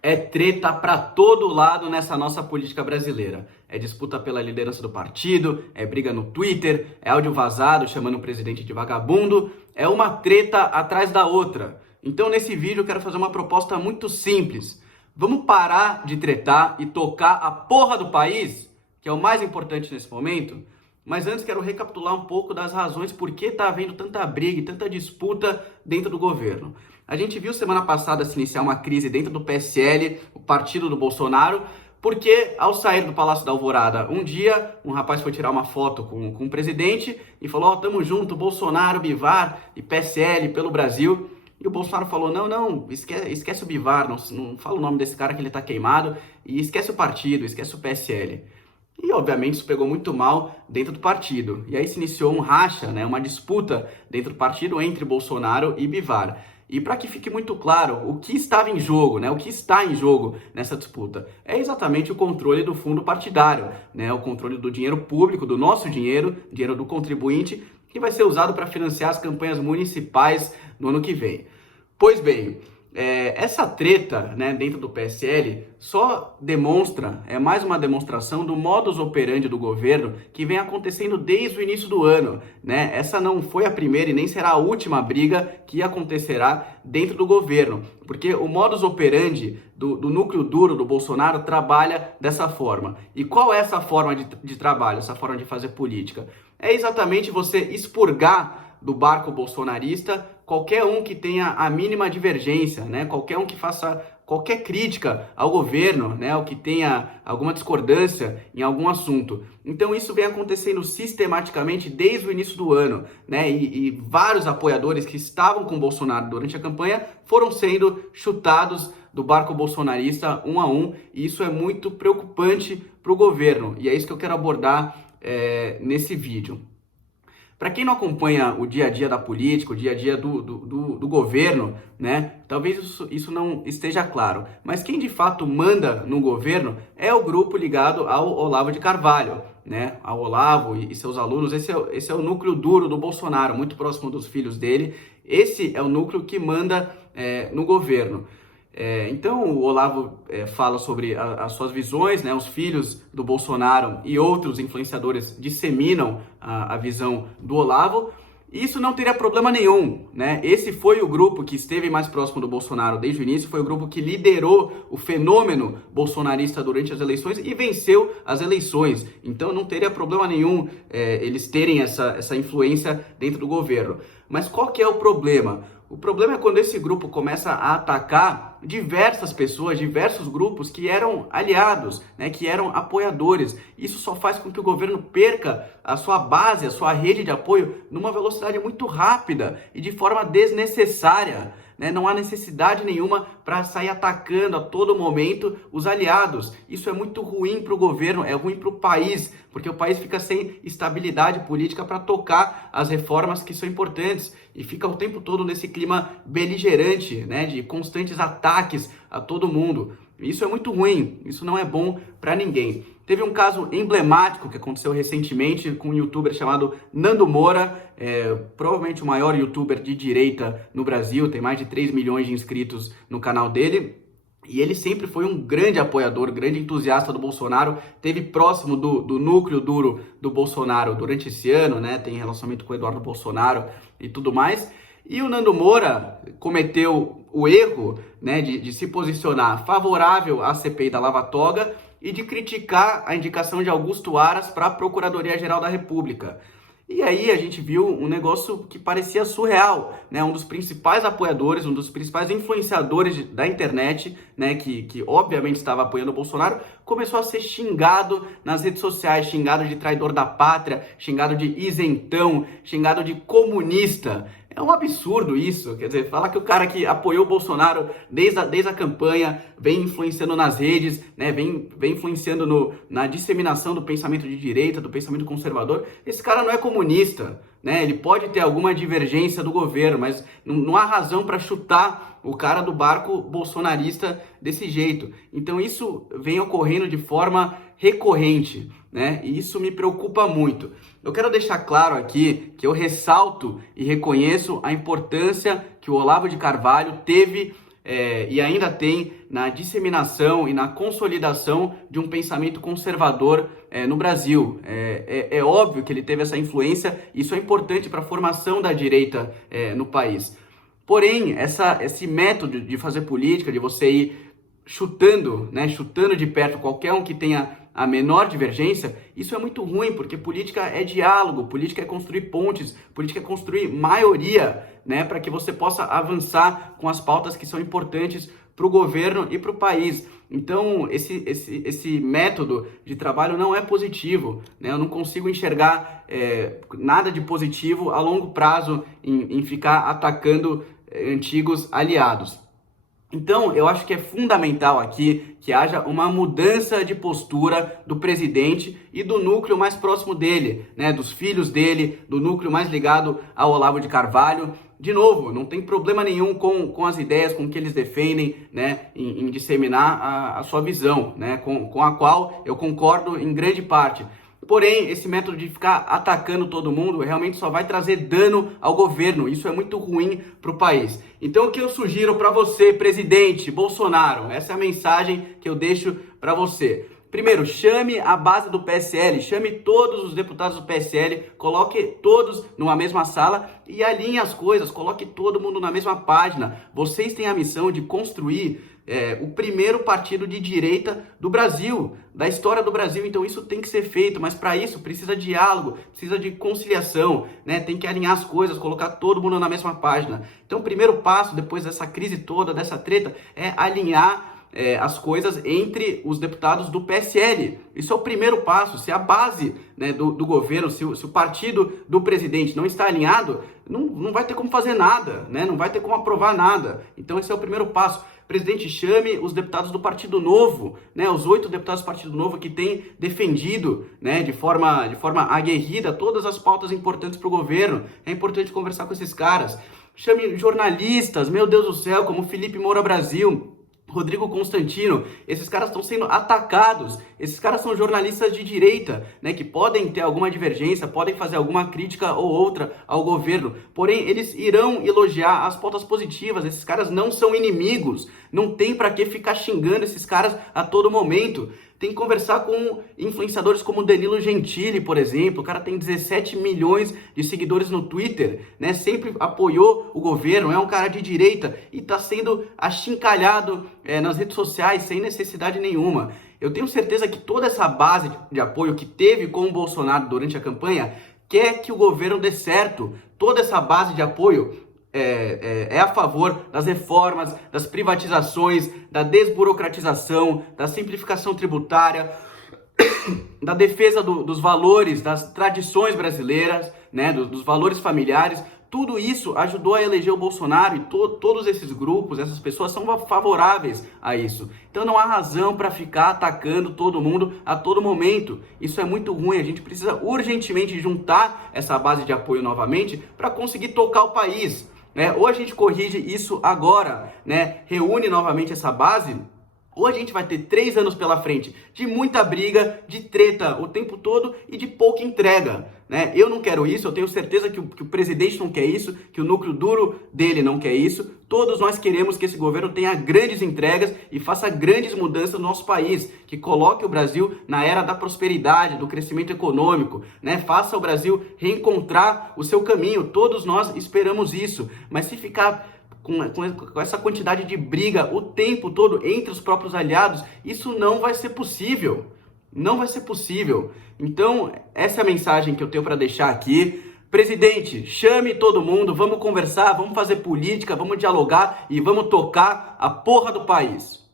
É treta para todo lado nessa nossa política brasileira. É disputa pela liderança do partido, é briga no Twitter, é áudio vazado chamando o presidente de vagabundo, é uma treta atrás da outra. Então nesse vídeo eu quero fazer uma proposta muito simples. Vamos parar de tretar e tocar a porra do país, que é o mais importante nesse momento? Mas antes quero recapitular um pouco das razões por que está havendo tanta briga e tanta disputa dentro do governo. A gente viu semana passada se iniciar uma crise dentro do PSL, o partido do Bolsonaro, porque ao sair do Palácio da Alvorada, um dia um rapaz foi tirar uma foto com o presidente e falou: tamo junto, Bolsonaro, Bivar e PSL pelo Brasil. E o Bolsonaro falou: não, esquece o Bivar, não fala o nome desse cara que ele tá queimado, e esquece o partido, esquece o PSL. E, obviamente, isso pegou muito mal dentro do partido. E aí se iniciou um racha, né, uma disputa dentro do partido entre Bolsonaro e Bivar. E para que fique muito claro o que estava em jogo, né, o que está em jogo nessa disputa, é exatamente o controle do fundo partidário, né, o controle do dinheiro público, do nosso dinheiro, dinheiro do contribuinte, que vai ser usado para financiar as campanhas municipais no ano que vem. Pois bem, essa treta, né, dentro do PSL só demonstra, é mais uma demonstração do modus operandi do governo que vem acontecendo desde o início do ano, né? Essa não foi a primeira e nem será a última briga que acontecerá dentro do governo, porque o modus operandi do núcleo duro do Bolsonaro trabalha dessa forma. E qual é essa forma de trabalho, essa forma de fazer política? É exatamente você expurgar do barco bolsonarista qualquer um que tenha a mínima divergência, né? Qualquer um que faça qualquer crítica ao governo, né? Ou que tenha alguma discordância em algum assunto. Então isso vem acontecendo sistematicamente desde o início do ano, né? E vários apoiadores que estavam com Bolsonaro durante a campanha foram sendo chutados do barco bolsonarista um a um, e isso é muito preocupante para o governo, e é isso que eu quero abordar nesse vídeo. Para quem não acompanha o dia a dia da política, o dia a dia do governo, né, talvez isso não esteja claro. Mas quem de fato manda no governo é o grupo ligado ao Olavo de Carvalho, né, ao Olavo e seus alunos. Esse é o núcleo duro do Bolsonaro, muito próximo dos filhos dele. Esse é o núcleo que manda no governo. Então o Olavo fala sobre as suas visões, né? Os filhos do Bolsonaro e outros influenciadores disseminam a visão do Olavo, e isso não teria problema nenhum, né? Esse foi o grupo que esteve mais próximo do Bolsonaro desde o início, foi o grupo que liderou o fenômeno bolsonarista durante as eleições e venceu as eleições. Então não teria problema nenhum eles terem essa influência dentro do governo. Mas qual que é o problema? O problema é quando esse grupo começa a atacar diversas pessoas, diversos grupos que eram aliados, né, que eram apoiadores. Isso só faz com que o governo perca a sua base, a sua rede de apoio numa velocidade muito rápida e de forma desnecessária, né? Não há necessidade nenhuma para sair atacando a todo momento os aliados. Isso é muito ruim para o governo, é ruim para o país, porque o país fica sem estabilidade política para tocar as reformas que são importantes e fica o tempo todo nesse clima beligerante, né, de constantes ataques a todo mundo. Isso é muito ruim, isso não é bom para ninguém. Teve um caso emblemático que aconteceu recentemente com um youtuber chamado Nando Moura, provavelmente o maior youtuber de direita no Brasil, tem mais de 3 milhões de inscritos no canal dele. E ele sempre foi um grande apoiador, grande entusiasta do Bolsonaro, esteve próximo do núcleo duro do Bolsonaro durante esse ano, né? Tem relacionamento com o Eduardo Bolsonaro e tudo mais. E o Nando Moura cometeu o erro, né, de se posicionar favorável à CPI da Lava Toga e de criticar a indicação de Augusto Aras para a Procuradoria-Geral da República. E aí a gente viu um negócio que parecia surreal, né? Um dos principais apoiadores, um dos principais influenciadores da internet, né? Que obviamente estava apoiando o Bolsonaro, começou a ser xingado nas redes sociais, xingado de traidor da pátria, xingado de isentão, xingado de comunista. É um absurdo isso, quer dizer, falar que o cara que apoiou o Bolsonaro desde a campanha, vem influenciando nas redes, né, vem influenciando na disseminação do pensamento de direita, do pensamento conservador, esse cara não é comunista, né? Ele pode ter alguma divergência do governo, mas não há razão para chutar o cara do barco bolsonarista desse jeito. Então isso vem ocorrendo de forma recorrente, né? E isso me preocupa muito. Eu quero deixar claro aqui que eu ressalto e reconheço a importância que o Olavo de Carvalho teve e ainda tem na disseminação e na consolidação de um pensamento conservador no Brasil. É óbvio que ele teve essa influência, isso é importante para a formação da direita no país. Porém, esse método de fazer política, de você ir chutando, né, chutando de perto qualquer um que tenha a menor divergência, isso é muito ruim, porque política é diálogo, política é construir pontes, política é construir maioria, né, para que você possa avançar com as pautas que são importantes para o governo e para o país. Então, esse método de trabalho não é positivo, né? Eu não consigo enxergar nada de positivo a longo prazo em ficar atacando antigos aliados. Então, eu acho que é fundamental aqui que haja uma mudança de postura do presidente e do núcleo mais próximo dele, né, dos filhos dele, do núcleo mais ligado ao Olavo de Carvalho. De novo, não tem problema nenhum com as ideias, com o que eles defendem, né, em disseminar a sua visão, né, com a qual eu concordo em grande parte. Porém, esse método de ficar atacando todo mundo realmente só vai trazer dano ao governo. Isso é muito ruim para o país. Então, o que eu sugiro para você, presidente Bolsonaro? Essa é a mensagem que eu deixo para você. Primeiro, chame a base do PSL, chame todos os deputados do PSL, coloque todos numa mesma sala e alinhe as coisas, coloque todo mundo na mesma página. Vocês têm a missão de construir o primeiro partido de direita do Brasil, da história do Brasil, então isso tem que ser feito, mas para isso precisa de diálogo, precisa de conciliação, né? Tem que alinhar as coisas, colocar todo mundo na mesma página. Então o primeiro passo, depois dessa crise toda, dessa treta, é alinhar as coisas entre os deputados do PSL. Isso é o primeiro passo. Se a base, né, do governo, se o partido do presidente não está alinhado, não vai ter como fazer nada, né? Não vai ter como aprovar nada. Então esse é o primeiro passo. Presidente, chame os deputados do Partido Novo, né, os 8 deputados do Partido Novo que têm defendido, né, de forma aguerrida todas as pautas importantes para o governo. É importante conversar com esses caras. Chame jornalistas, meu Deus do céu, como Felipe Moura Brasil, Rodrigo Constantino. Esses caras estão sendo atacados. Esses caras são jornalistas de direita, né, que podem ter alguma divergência, podem fazer alguma crítica ou outra ao governo, porém eles irão elogiar as pautas positivas. Esses caras não são inimigos, não tem para que ficar xingando esses caras a todo momento. Tem que conversar com influenciadores como Danilo Gentili, por exemplo. O cara tem 17 milhões de seguidores no Twitter, né? Sempre apoiou o governo, é um cara de direita e está sendo achincalhado nas redes sociais sem necessidade nenhuma. Eu tenho certeza que toda essa base de apoio que teve com o Bolsonaro durante a campanha quer que o governo dê certo. Toda essa base de apoio é a favor das reformas, das privatizações, da desburocratização, da simplificação tributária, da defesa dos valores, das tradições brasileiras, né, dos valores familiares. Tudo isso ajudou a eleger o Bolsonaro e todos esses grupos, essas pessoas são favoráveis a isso. Então não há razão para ficar atacando todo mundo a todo momento. Isso é muito ruim, a gente precisa urgentemente juntar essa base de apoio novamente para conseguir tocar o país. Ou a gente corrige isso agora, né? Reúne novamente essa base, ou a gente vai ter 3 anos pela frente de muita briga, de treta o tempo todo e de pouca entrega, né? Eu não quero isso, eu tenho certeza que o presidente não quer isso, que o núcleo duro dele não quer isso. Todos nós queremos que esse governo tenha grandes entregas e faça grandes mudanças no nosso país, que coloque o Brasil na era da prosperidade, do crescimento econômico, né? Faça o Brasil reencontrar o seu caminho. Todos nós esperamos isso, mas se ficar com essa quantidade de briga o tempo todo entre os próprios aliados, isso não vai ser possível. Não vai ser possível. Então, essa é a mensagem que eu tenho para deixar aqui. Presidente, chame todo mundo, vamos conversar, vamos fazer política, vamos dialogar e vamos tocar a porra do país.